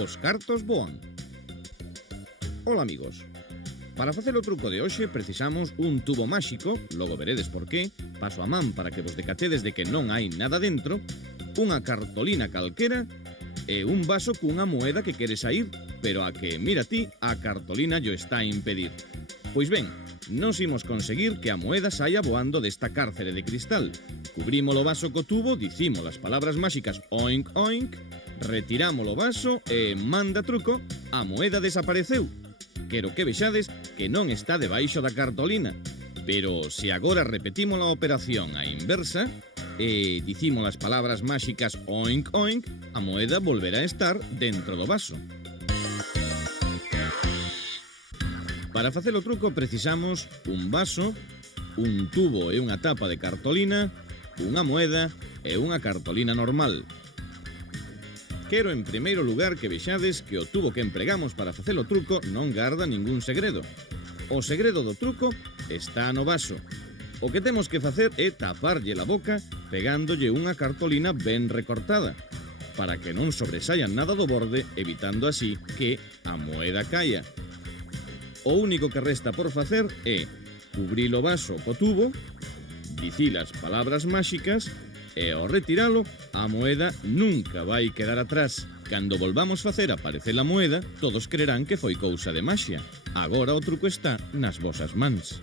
os cartos voan. Ola amigos, para facer o truco de hoxe precisamos un tubo máxico, logo veredes por qué, paso a man para que vos decatedes de que non hai nada dentro, unha cartolina calquera e un vaso cunha moeda que quere sair, pero a que, mira ti, a cartolina llo está a impedir. Pois ben, nos imos conseguir que a moeda saia voando desta cárcere de cristal. Cubrimos o vaso co tubo, dicimos as palabras máxicas oink oink, retiramos o vaso e, manda truco, a moeda desapareceu. Quero que vexades que non está debaixo da cartolina. Pero se agora repetimos a operación á inversa e dicimos as palabras máxicas oink oink, a moeda volverá a estar dentro do vaso. Para facer o truco precisamos un vaso, un tubo e unha tapa de cartolina, unha moeda e unha cartolina normal. Quero en primeiro lugar que vexades que o tubo que empregamos para facer o truco non garda ningún segredo. O segredo do truco está no vaso. O que temos que facer é taparlle a boca pegándolle unha cartolina ben recortada, para que non sobresaian nada do borde, evitando así que a moeda caia. O único que resta por facer é cubrir o vaso co tubo, dicir as palabras máxicas e ao retiralo, a moeda nunca vai quedar atrás. Cando volvamos facer aparecer a moeda, todos crerán que foi cousa de maxia. Agora o truco está nas vosas mans.